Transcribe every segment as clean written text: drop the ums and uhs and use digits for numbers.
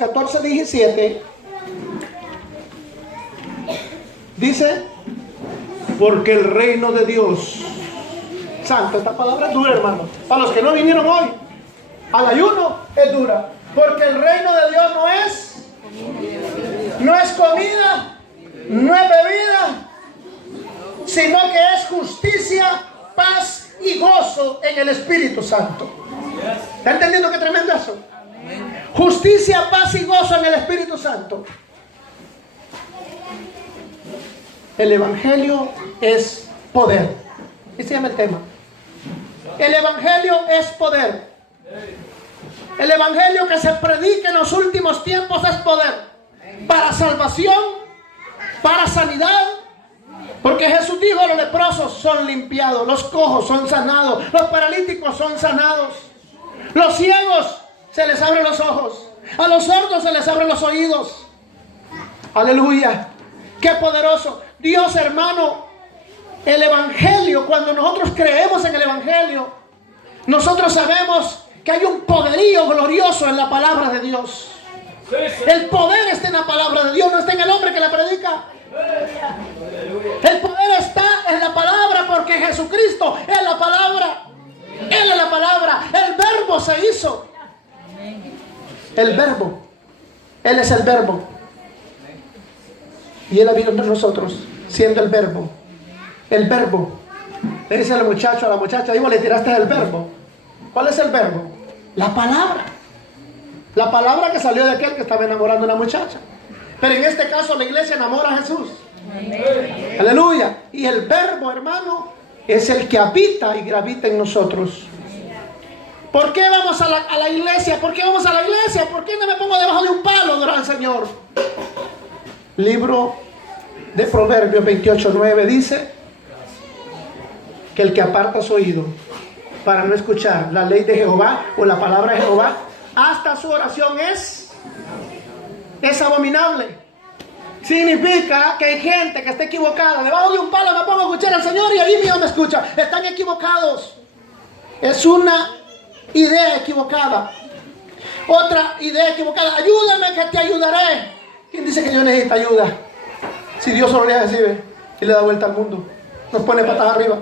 14:17 dice: porque el reino de Dios, santo, esta palabra es dura, hermano. Para los que no vinieron hoy al ayuno, es dura. Porque el reino de Dios no es comida, no es bebida, sino que es justicia, paz y gozo en el Espíritu Santo. ¿Está entendiendo qué tremendo eso? Justicia, paz y gozo en el Espíritu Santo. El Evangelio es poder. Ese se llama el tema. El Evangelio es poder. El Evangelio que se predica en los últimos tiempos es poder. Para salvación, para sanidad. Porque Jesús dijo: los leprosos son limpiados, los cojos son sanados, los paralíticos son sanados, los ciegos se les abren los ojos, a los sordos se les abren los oídos. Aleluya. Qué poderoso. Dios, hermano, el Evangelio, cuando nosotros creemos en el Evangelio, nosotros sabemos que hay un poderío glorioso en la palabra de Dios. El poder está en la palabra de Dios, no está en el hombre que la predica. El poder está en la palabra, porque Jesucristo es la palabra. Él es la palabra. El verbo se hizo. El verbo. Él es el verbo. Y Él ha venido entre nosotros, siendo el verbo. El verbo. Le dice al muchacho, a la muchacha: ahí vos le tiraste el verbo. ¿Cuál es el verbo? La palabra. La palabra que salió de aquel que estaba enamorando a una muchacha. Pero en este caso la iglesia enamora a Jesús. Amén. Aleluya. Y el verbo, hermano, es el que habita y gravita en nosotros. ¿Por qué vamos a la iglesia? ¿Por qué vamos a la iglesia? ¿Por qué no me pongo debajo de un palo, adorar al Señor? Libro de Proverbios 28:9 dice que el que aparta su oído para no escuchar la ley de Jehová o la palabra de Jehová, hasta su oración es abominable. Significa que hay gente que está equivocada. Debajo de un palo me pongo a escuchar al Señor y ahí mismo me escucha. Están equivocados. Es una idea equivocada. Otra idea equivocada: ayúdame que te ayudaré. ¿Quién dice que yo necesito ayuda? Si Dios solo le recibe y le da vuelta al mundo, nos pone patas arriba.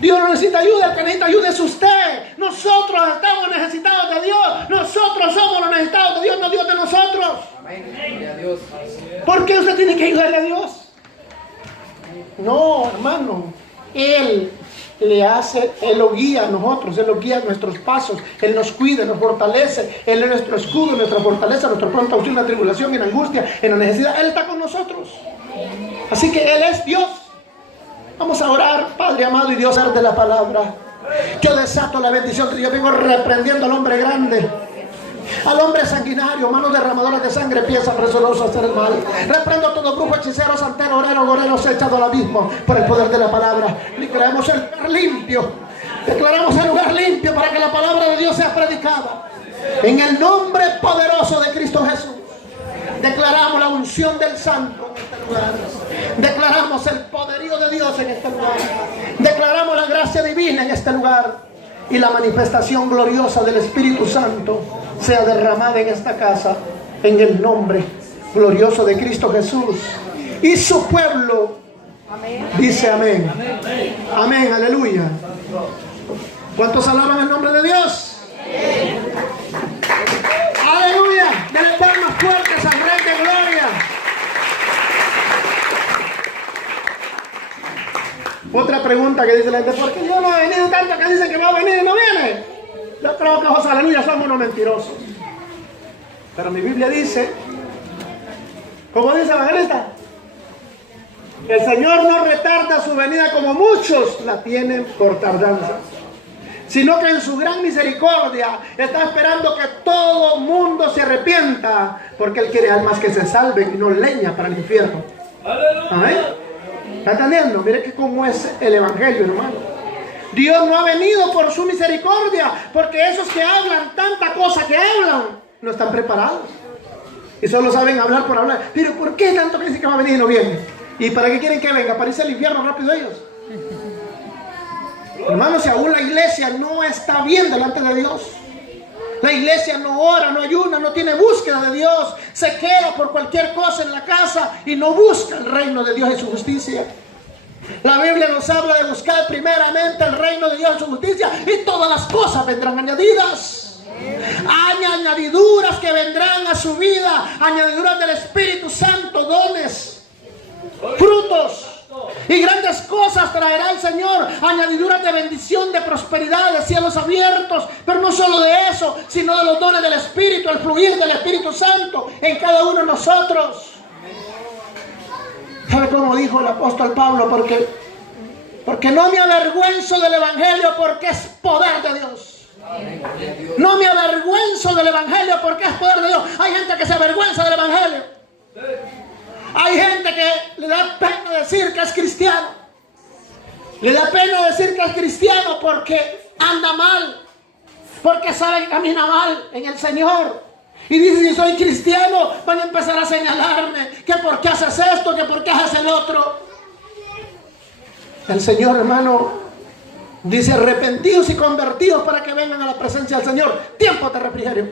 Dios no necesita ayuda, el que necesita ayuda es usted. Nosotros estamos necesitados de Dios. Nosotros somos los necesitados de Dios, no Dios de nosotros. ¿Por qué usted tiene que ayudarle a Dios? No, hermano. Él lo guía a nosotros, Él lo guía a nuestros pasos, Él nos cuida, nos fortalece, Él es nuestro escudo, nuestra fortaleza, nuestro pronto auxilio en la tribulación, en la angustia, en la necesidad. Él está con nosotros. Así que Él es Dios. Vamos a orar, Padre amado y Dios de la palabra. Yo desato la bendición que yo vengo reprendiendo al hombre grande, al hombre sanguinario, manos derramadoras de sangre, pies apresurados a hacer el mal. Reprendo todo brujo, hechicero, santero, orero, gorero, echado al abismo por el poder de la palabra. Declaramos el lugar limpio. Declaramos el lugar limpio para que la palabra de Dios sea predicada. En el nombre poderoso de Cristo Jesús. Declaramos la unción del Santo en este lugar. Declaramos el poderío de Dios en este lugar. Declaramos la gracia divina en este lugar. Y la manifestación gloriosa del Espíritu Santo sea derramada en esta casa, en el nombre glorioso de Cristo Jesús. Y su pueblo dice amén. Amén, aleluya. ¿Cuántos alaban el nombre de Dios? Aleluya. Denle palmas fuertes al Rey de Gloria. Otra pregunta que dice la gente: ¿por qué yo no he venido tanto que dicen que va a venir y no viene? Yo creo que, José, aleluya, somos unos mentirosos. Pero mi Biblia dice, como dice Evangelista, el Señor no retarda su venida como muchos la tienen por tardanza, sino que en su gran misericordia está esperando que todo mundo se arrepienta, porque Él quiere almas que se salven y no leña para el infierno. ¿Amén? ¿Está entendiendo? Mire que cómo es el Evangelio, hermano. Dios no ha venido por su misericordia, porque esos que hablan tanta cosa que hablan no están preparados y solo saben hablar por hablar. Pero ¿por qué tanto que dicen que va a venir y no viene? ¿Y para qué quieren que venga? ¿Para irse al infierno rápido ellos? Hermanos, si aún la iglesia no está bien delante de Dios, La iglesia no ora, no ayuna, no tiene búsqueda de Dios. Se queda por cualquier cosa en la casa y no busca el reino de Dios y su justicia. La Biblia nos habla de buscar primeramente el reino de Dios y su justicia, y todas las cosas vendrán añadidas. Hay añadiduras que vendrán a su vida, añadiduras del Espíritu Santo, dones, frutos y grandes cosas traerá el Señor, añadiduras de bendición, de prosperidad, de cielos abiertos. Pero no solo de eso, sino de los dones del Espíritu, el fluir del Espíritu Santo en cada uno de nosotros. ¿Sabe cómo dijo el apóstol Pablo? Porque no me avergüenzo del Evangelio, porque es poder de Dios. No me avergüenzo del Evangelio, porque es poder de Dios. Hay gente que se avergüenza del Evangelio. Hay gente que le da pena decir que es cristiano. Le da pena decir que es cristiano porque anda mal, porque sabe que camina mal en el Señor. Y dice, si soy cristiano, van a empezar a señalarme que por qué haces esto, que por qué haces el otro. El Señor, hermano, dice, arrepentidos y convertidos para que vengan a la presencia del Señor. Tiempos de refrigerio.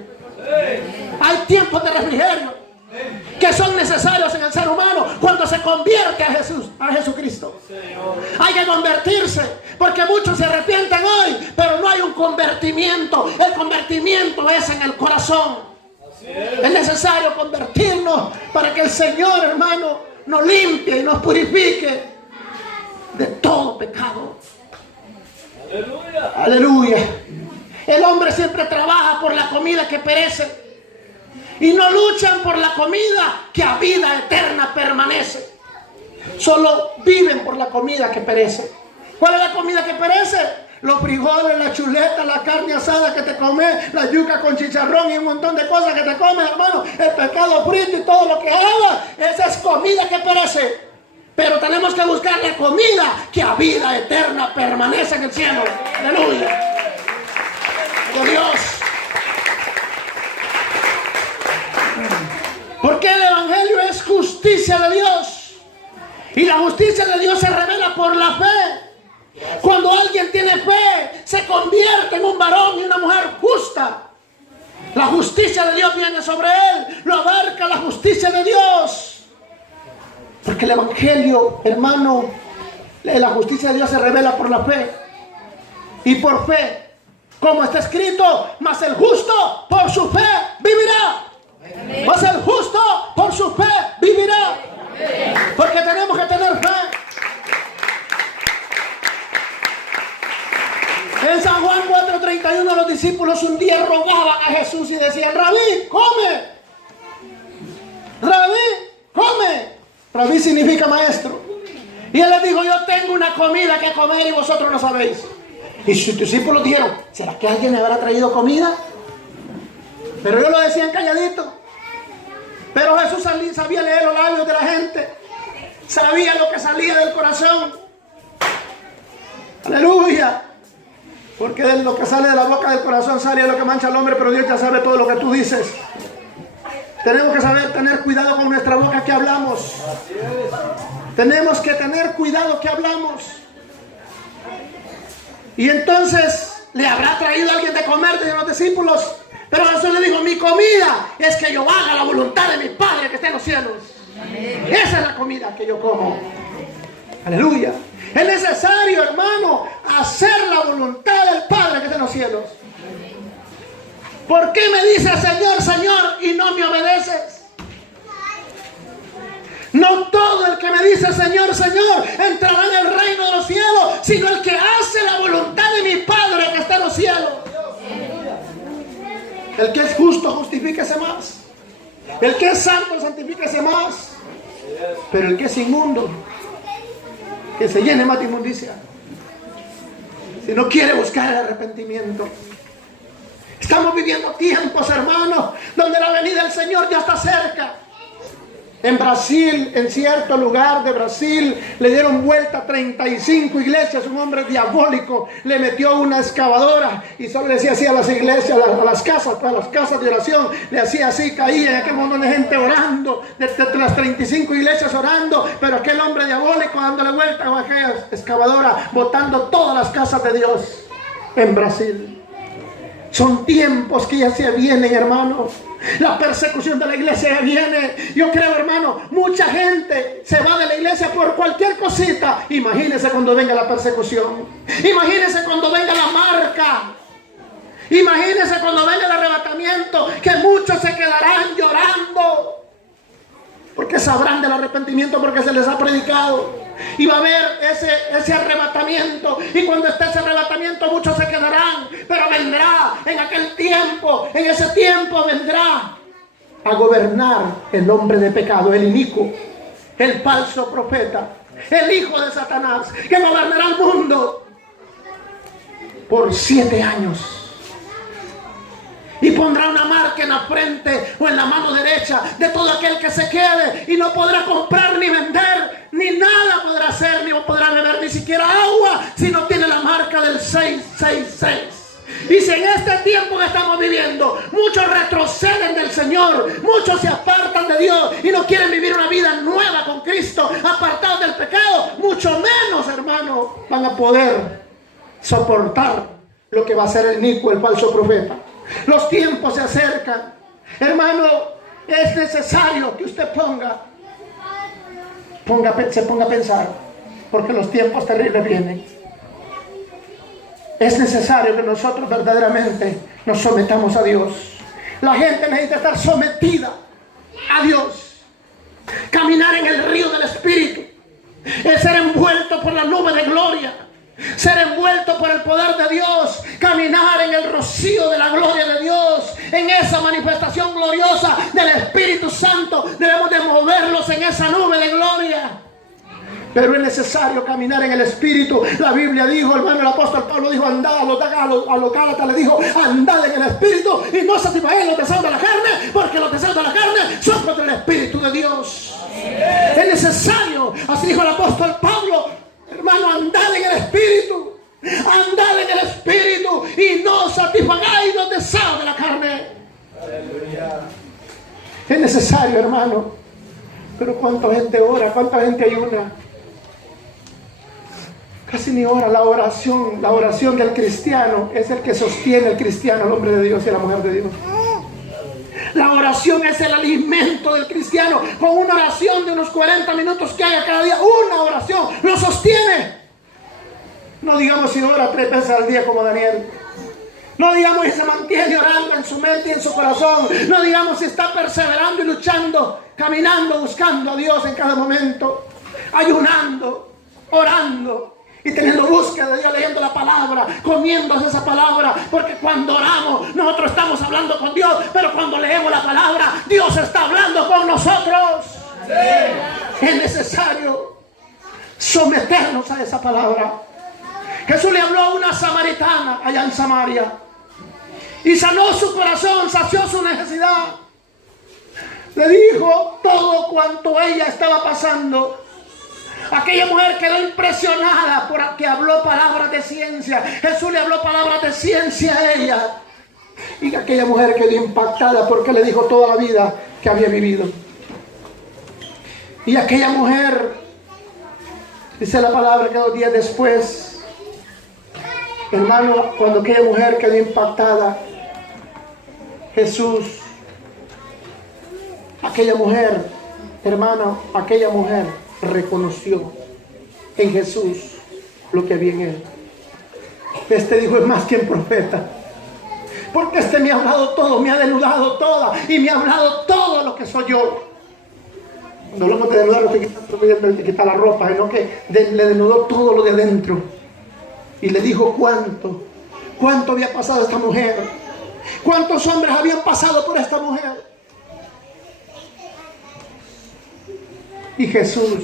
Hay tiempos de refrigerio que son necesarios en el ser humano cuando se convierte a Jesucristo. Hay que convertirse, porque muchos se arrepienten hoy, pero no hay un convertimiento. El convertimiento es en el corazón. Es necesario convertirnos para que el Señor, hermano, nos limpie y nos purifique de todo pecado. Aleluya. Aleluya. El hombre siempre trabaja por la comida que perece, y no luchan por la comida que a vida eterna permanece. Solo viven por la comida que perece. ¿Cuál es la comida que perece? Los frijoles, la chuleta, la carne asada que te comes, la yuca con chicharrón y un montón de cosas que te comes, hermano. El pescado frito y todo lo que hagas, esa es comida que perece. Pero tenemos que buscar la comida que a vida eterna permanece en el cielo. Aleluya. De Dios. Porque el Evangelio es justicia de Dios. Y la justicia de Dios se revela por la fe. Cuando alguien tiene fe, se convierte en un varón y una mujer justa. La justicia de Dios viene sobre él, lo abarca la justicia de Dios. Porque el Evangelio, hermano, la justicia de Dios se revela por la fe. Y por fe, como está escrito, mas el justo por su fe vivirá. Mas el justo por su fe vivirá. Porque tenemos que tener fe. En San Juan 4:31 los discípulos un día rogaban a Jesús y decían, Rabí, come. Rabí, come. Rabí significa maestro. Y él les dijo, yo tengo una comida que comer y vosotros no sabéis. Y sus discípulos dijeron, ¿será que alguien le habrá traído comida? Pero ellos lo decían calladito. Pero Jesús sabía leer los labios de la gente. Sabía lo que salía del corazón. Aleluya. Porque de lo que sale de la boca del corazón sale lo que mancha al hombre, pero Dios ya sabe todo lo que tú dices. Tenemos que saber tener cuidado con nuestra boca que hablamos. Tenemos que tener cuidado que hablamos. Y entonces le habrá traído a alguien de comer de los discípulos. Pero Jesús le dijo, mi comida es que yo haga la voluntad de mi Padre que está en los cielos. Esa es la comida que yo como. Aleluya. Es necesario, hermano, hacer la voluntad del Padre que está en los cielos. ¿Por qué me dices Señor, Señor y no me obedeces? No todo el que me dice Señor, Señor entrará en el reino de los cielos, sino el que hace la voluntad de mi Padre que está en los cielos. El que es justo, justifíquese más. El que es santo, santifíquese más. Pero el que es inmundo, que se llene más de inmundicia. Si no quiere buscar el arrepentimiento. Estamos viviendo tiempos, hermanos, donde la venida del Señor ya está cerca. En Brasil, en cierto lugar de Brasil, le dieron vuelta a 35 iglesias. Un hombre diabólico le metió una excavadora y solo le hacía así a las iglesias, a las casas de oración. Le hacía así, caía en aquel montón de gente orando, de las 35 iglesias orando, pero aquel hombre diabólico dándole vuelta a aquella excavadora, botando todas las casas de Dios en Brasil. Son tiempos que ya se vienen, hermano. La persecución de la iglesia ya viene. Yo creo, hermano, mucha gente se va de la iglesia por cualquier cosita. Imagínense cuando venga la persecución. Imagínense cuando venga la marca. Imagínense cuando venga el arrebatamiento, que muchos se quedarán llorando. Porque sabrán del arrepentimiento, porque se les ha predicado. Y va a haber ese arrebatamiento. Y cuando esté ese arrebatamiento, muchos se quedarán. Pero vendrá en aquel tiempo, en ese tiempo vendrá a gobernar el hombre de pecado, el inicuo, el falso profeta, el hijo de Satanás, que gobernará el mundo por 7 años. Y pondrá una marca en la frente o en la mano derecha de todo aquel que se quede. Y no podrá comprar ni vender, ni nada podrá hacer, ni podrá beber ni siquiera agua, si no tiene la marca del 666. Y si en este tiempo que estamos viviendo, muchos retroceden del Señor, muchos se apartan de Dios y no quieren vivir una vida nueva con Cristo, apartados del pecado, mucho menos, hermano, van a poder soportar lo que va a ser el inicuo, el falso profeta. Los tiempos se acercan. Hermano, es necesario que usted se ponga a pensar, porque los tiempos terribles vienen. Es necesario que nosotros verdaderamente nos sometamos a Dios. La gente necesita estar sometida a Dios. Caminar en el río del Espíritu. Es ser envuelto por la nube de gloria. Ser envuelto por el poder de Dios, caminar en el rocío de la gloria de Dios, en esa manifestación gloriosa del Espíritu Santo. Debemos de moverlos en esa nube de gloria. Pero es necesario caminar en el Espíritu. La Biblia dijo, hermano, el apóstol Pablo dijo, andad a los Gálatas, le dijo, andad en el Espíritu y no satisfagáis los deseos de la carne, porque los deseos de la carne son contra el Espíritu de Dios. Es necesario, así dijo el apóstol Pablo, hermano, andad en el Espíritu. Andad en el Espíritu y no satisfagáis los deseos de la carne. Aleluya. Es necesario, hermano. Pero cuánta gente ora, cuánta gente ayuna. Casi ni ora. La oración del cristiano es el que sostiene al cristiano, el hombre de Dios y la mujer de Dios. La oración es el alimento del cristiano. Con una oración de unos 40 minutos que haya cada día, una oración lo sostiene. No digamos si ora 3 veces al día como Daniel. No digamos si se mantiene orando en su mente y en su corazón. No digamos si está perseverando y luchando, caminando, buscando a Dios en cada momento, ayunando, orando y teniendo búsqueda de Dios, leyendo la palabra, comiéndose esa palabra. Porque cuando oramos, nosotros estamos hablando con Dios, pero cuando leemos la palabra, Dios está hablando con nosotros. Sí. Es necesario someternos a esa palabra. Jesús le habló a una samaritana allá en Samaria y sanó su corazón, sació su necesidad. Le dijo todo cuanto ella estaba pasando. Aquella mujer quedó impresionada porque habló palabras de ciencia. Jesús le habló palabras de ciencia a ella. Y aquella mujer quedó impactada porque le dijo toda la vida que había vivido. Y aquella mujer, dice la palabra, que 2 días después, hermano, cuando aquella mujer quedó impactada, Jesús, aquella mujer, hermano, aquella mujer reconoció en Jesús lo que había en él. Este dijo, es más que un profeta, porque este me ha hablado todo, me ha denudado toda y me ha hablado todo lo que soy yo. Cuando hablamos de denudar, no te quita la ropa, sino que le denudó todo lo de adentro y le dijo cuánto había pasado esta mujer, cuántos hombres habían pasado por esta mujer. Y Jesús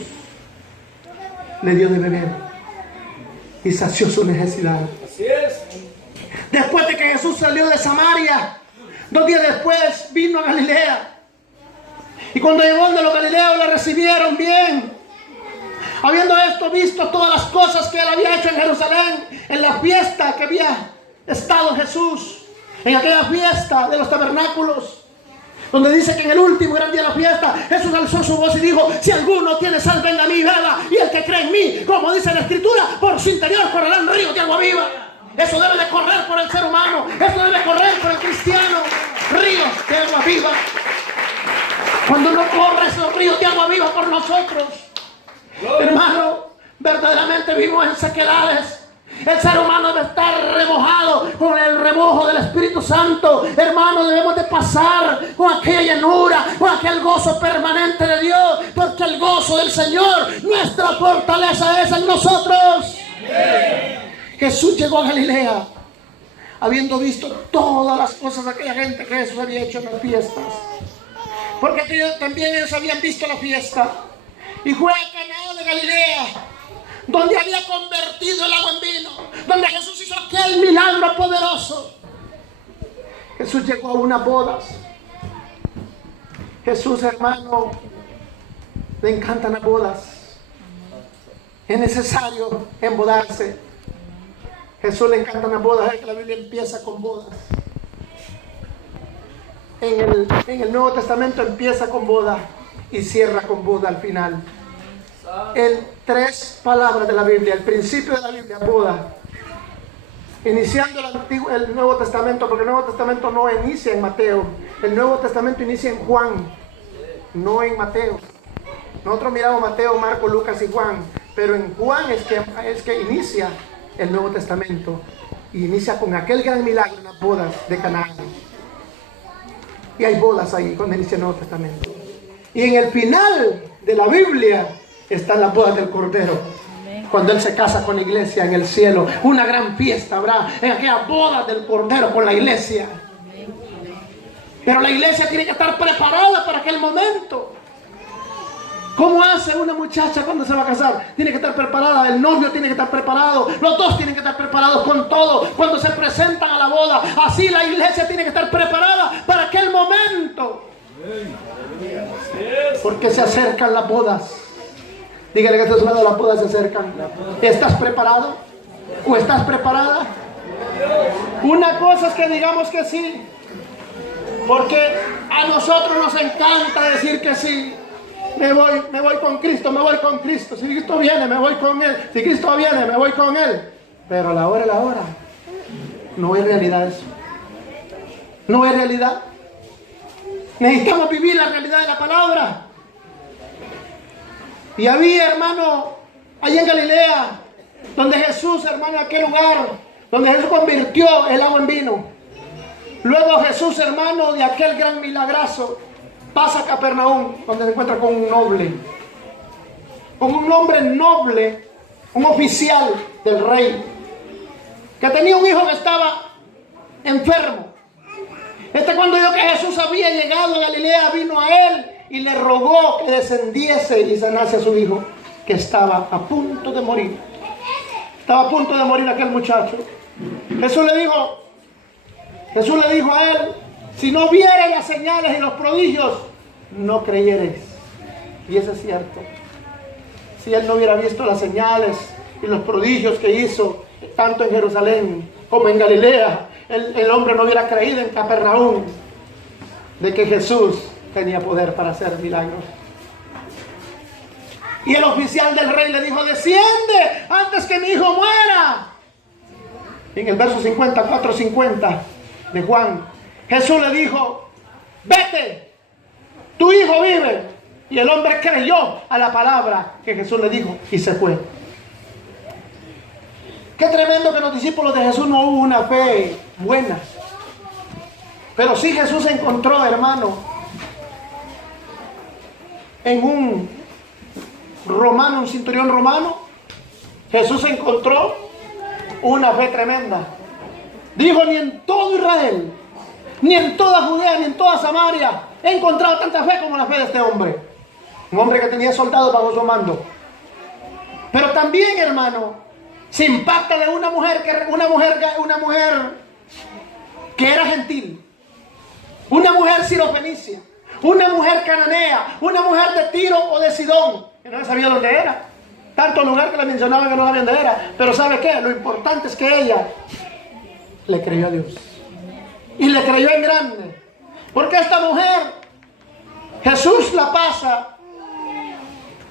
le dio de beber y sació su necesidad. Así es. Después de que Jesús salió de Samaria, 2 días después vino a Galilea. Y cuando llegó de los galileos, le recibieron bien. Habiendo visto todas las cosas que él había hecho en Jerusalén, en la fiesta que había estado Jesús, en aquella fiesta de los tabernáculos, donde dice que en el último gran día de la fiesta, Jesús alzó su voz y dijo, si alguno tiene sed, venga a mí y beba. Y el que cree en mí, como dice la Escritura, por su interior correrán ríos de agua viva. Eso debe de correr por el ser humano. Eso debe de correr por el cristiano. Ríos de agua viva. Cuando no corre esos ríos de agua viva por nosotros, hermano, verdaderamente vivimos en sequedades. El ser humano debe estar remojado con el remojo del Espíritu Santo. Hermano, debemos de pasar con aquella llenura, con aquel gozo permanente de Dios, porque el gozo del Señor, nuestra fortaleza es en nosotros. Jesús llegó a Galilea habiendo visto todas las cosas de aquella gente que Jesús había hecho en las fiestas, porque también ellos habían visto la fiesta. Y fue a Caná de Galilea, donde había convertido el agua en vino, donde Jesús hizo aquel milagro poderoso. Jesús llegó a unas bodas. Jesús, hermano, le encantan las bodas. Es necesario embodarse. Jesús le encantan las bodas. Es que la Biblia empieza con bodas. En el Nuevo Testamento empieza con boda y cierra con boda al final. En 3 palabras de la Biblia, el principio de la Biblia, boda. Iniciando el Nuevo Testamento, porque el Nuevo Testamento no inicia en Mateo. El Nuevo Testamento inicia en Juan, no en Mateo. Nosotros miramos Mateo, Marcos, Lucas y Juan, pero en Juan es que inicia el Nuevo Testamento. Y inicia con aquel gran milagro en las bodas de Caná. Y hay bodas ahí cuando inicia el Nuevo Testamento. Y en el final de la Biblia están las bodas del Cordero. Cuando Él se casa con la iglesia en el cielo, una gran fiesta habrá en aquellas bodas del Cordero con la iglesia. Pero la iglesia tiene que estar preparada para aquel momento. ¿Cómo hace una muchacha cuando se va a casar? Tiene que estar preparada, el novio tiene que estar preparado, los dos tienen que estar preparados con todo. Cuando se presentan a la boda, así la iglesia tiene que estar preparada para aquel momento. Porque se acercan las bodas. Dígale que a su lado, las bodas se acercan. ¿Estás preparado? ¿O estás preparada? Una cosa es que digamos que sí, porque a nosotros nos encanta decir que sí. Me voy con Cristo, me voy con Cristo. Si Cristo viene, me voy con Él. Si Cristo viene, me voy con Él. Pero a la hora es la hora. No es realidad eso. No es realidad. Necesitamos vivir la realidad de la palabra. Y había, hermano, allá en Galilea, donde Jesús, hermano, en aquel lugar, donde Jesús convirtió el agua en vino. Luego Jesús, hermano, de aquel gran milagrazo, pasa a Capernaum, donde se encuentra con un noble. Con un hombre noble, un oficial del rey, que tenía un hijo que estaba enfermo. Cuando vio que Jesús había llegado a Galilea, vino a él y le rogó que descendiese y sanase a su hijo, que estaba a punto de morir. Estaba a punto de morir aquel muchacho. Jesús le dijo a él: si no vieres las señales y los prodigios, no creyeres. Y eso es cierto. Si él no hubiera visto las señales y los prodigios que hizo, tanto en Jerusalén como en Galilea, el hombre no hubiera creído en Capernaum de que Jesús tenía poder para hacer milagros. Y el oficial del rey le dijo: desciende antes que mi hijo muera. Y en el verso 54-50 de Juan, Jesús le dijo: vete, tu hijo vive. Y el hombre creyó a la palabra que Jesús le dijo y se fue. Qué tremendo que los discípulos de Jesús no hubo una fe buena. Pero sí Jesús encontró, hermano, en un romano, un centurión romano, Jesús encontró una fe tremenda. Dijo: ni en todo Israel, ni en toda Judea, ni en toda Samaria he encontrado tanta fe como la fe de este hombre. Un hombre que tenía soldados bajo su mando. Pero también, hermano, se impacta de una mujer que era gentil, una mujer sirofenicia, una mujer cananea, una mujer de Tiro o de Sidón, que no sabía dónde era. Tanto lugar que le mencionaban que no sabían dónde era. Pero ¿sabe qué? Lo importante es que ella le creyó a Dios. Y le creyó en grande. Porque esta mujer, Jesús la pasa,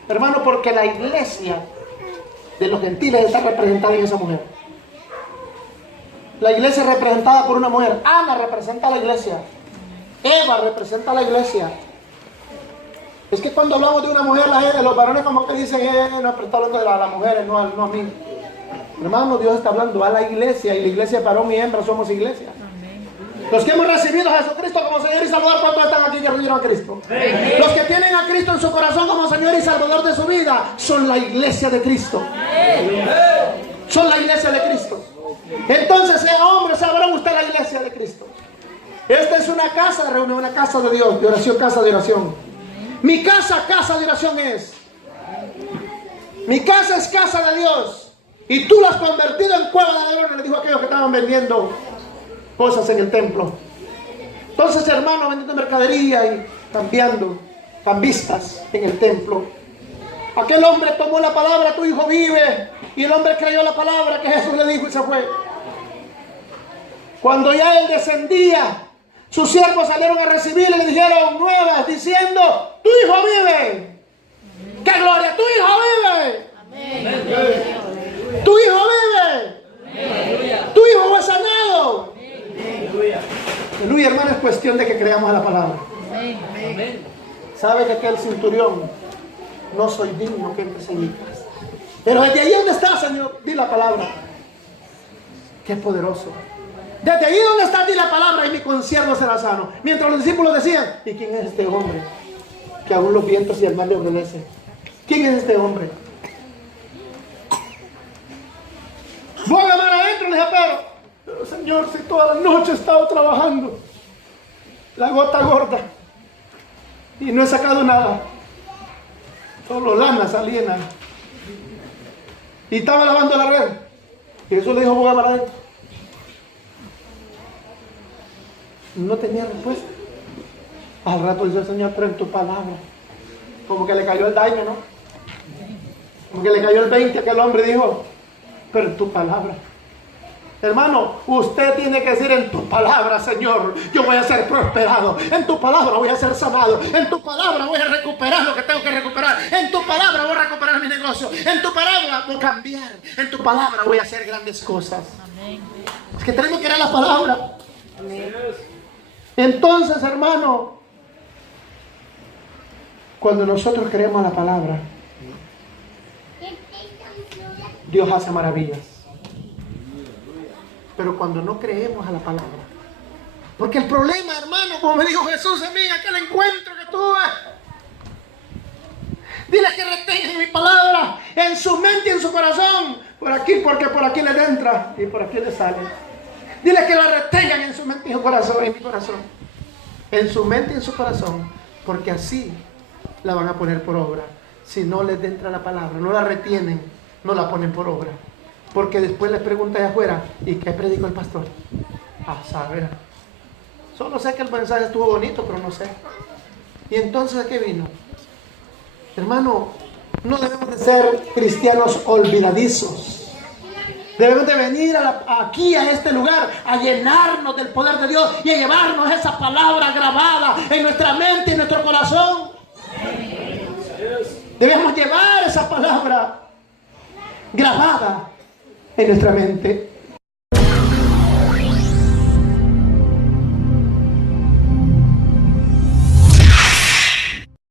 hermano, porque la iglesia de los gentiles está representada en esa mujer. La iglesia es representada por una mujer. Ana representa a la iglesia. Eva representa a la iglesia. Es que cuando hablamos de una mujer, los varones como que dicen, no, pero está hablando de las mujeres, no a mí. Hermano, Dios está hablando a la iglesia, y la iglesia, varón y hembra, somos iglesia. Los que hemos recibido a Jesucristo como Señor y Salvador, ¿cuántos están aquí que recibieron a Cristo? Los que tienen a Cristo en su corazón como Señor y Salvador de su vida, son la iglesia de Cristo. Son la iglesia de Cristo. Entonces, sea hombre, sea varón, usted es la iglesia de Cristo. Esta es una casa de reunión, una casa de Dios, de oración, casa de oración. Mi casa, casa de oración es. Mi casa es casa de Dios. Y tú la has convertido en cueva de ladrones, le dijo a aquellos que estaban vendiendo cosas en el templo. Entonces, hermano, vendiendo mercadería y cambiando, cambistas en el templo. Aquel hombre tomó la palabra, tu hijo vive. Y el hombre creyó la palabra que Jesús le dijo y se fue. Cuando ya él descendía, sus siervos salieron a recibirle y le dijeron nuevas, diciendo, tu hijo vive. ¡Qué gloria! ¡Tu hijo vive! Amén. ¡Tu hijo vive! Amén. ¡Tu hijo fue sanado! Aleluya, hermano, es cuestión de que creamos a la palabra. Amén. ¿Sabe que aquel centurión, no soy digno que entres en mi casa? Pero desde ahí donde está, Señor, di la palabra. ¡Qué poderoso! Desde ahí donde está, di la palabra y mi consiervo será sano. Mientras los discípulos decían, ¿y quién es este hombre? Que aún los vientos y el mar le obedecen. ¿Quién es este hombre? Voy a llamar adentro, le dije, pero Señor, si toda la noche he estado trabajando, la gota gorda, y no he sacado nada, solo lana salía. Y estaba lavando la red. Y Jesús le dijo, voy a llamar adentro. No tenía respuesta. Al rato dice el Señor, pero en tu palabra. Como que le cayó el daño, ¿no? Como que le cayó el 20 a aquel hombre, dijo, pero en tu palabra. Hermano, usted tiene que decir en tu palabra, Señor, yo voy a ser prosperado. En tu palabra voy a ser sanado. En tu palabra voy a recuperar lo que tengo que recuperar. En tu palabra voy a recuperar mi negocio. En tu palabra voy a cambiar. En tu palabra voy a hacer grandes cosas. Es que tenemos que ir a la palabra. Entonces, hermano, cuando nosotros creemos la palabra, Dios hace maravillas. Pero cuando no creemos a la palabra, porque el problema, hermano, como me dijo Jesús a mí en aquel encuentro que tuve, dile que retengan mi palabra en su mente y en su corazón, por aquí, porque por aquí les entra y por aquí les sale. Dile que la retengan en su mente y en su corazón, en mi corazón, en su mente y en su corazón, porque así la van a poner por obra. Si no les entra la palabra, no la retienen, no la ponen por obra. Porque después les pregunta allá afuera, ¿y qué predicó el pastor? A saber. Solo sé que el mensaje estuvo bonito, pero no sé. ¿Y entonces a qué vino? Hermano, no debemos de ser cristianos olvidadizos. Debemos de venir aquí a este lugar a llenarnos del poder de Dios y a llevarnos esa palabra grabada en nuestra mente y en nuestro corazón. Debemos llevar esa palabra grabada en nuestra mente.